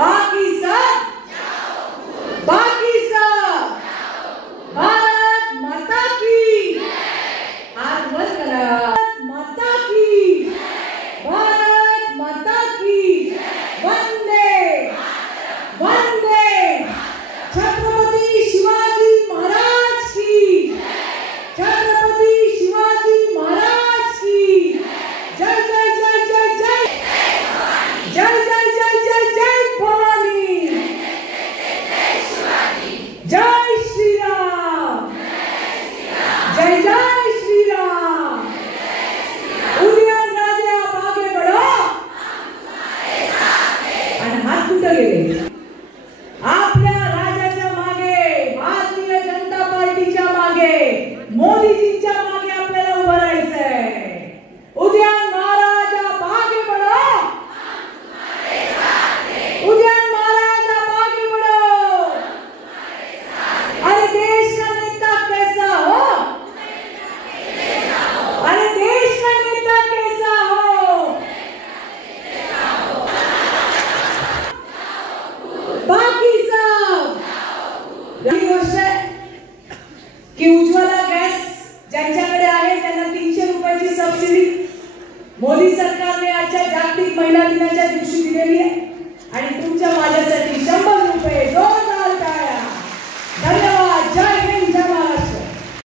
बाकी सब भारत माता की हाथ वर करा। माता की भारत माता की वंदे वंदे छत्रपति शिवाजी महाराज की छत्रपति शिवाजी महाराज की जय जय जय जय जय जय जय जय जय जय भवानी जय श्री राम जय जय श्री राम। उदयन राजे आप आगे बढ़ो आणि हात कुठे गेले? आपल्या राजाच्या मागे भारतीय जनता पार्टीच्या मागे मोदीजींच्या मागे आपल्याला उभं राहायचंय। उदयन महाराज आप आगे बढ़ो उदयन महाराज आप आगे बढ़ो। अरे देश का नेता कैसा हो अरे देश का नेता कैसा हो बाकी सब ही गोष्ट आहे की उज्ज्वला गॅस ज्यांच्याकडे आहे त्यांना 300 रुपयाची सबसिडी मोदी सरकारने आजच्या जागतिक महिला दिनाच्या दिवशी दिलेली आहे आणि तुमच्या माझ्यासाठी 100 रुपये जोरदार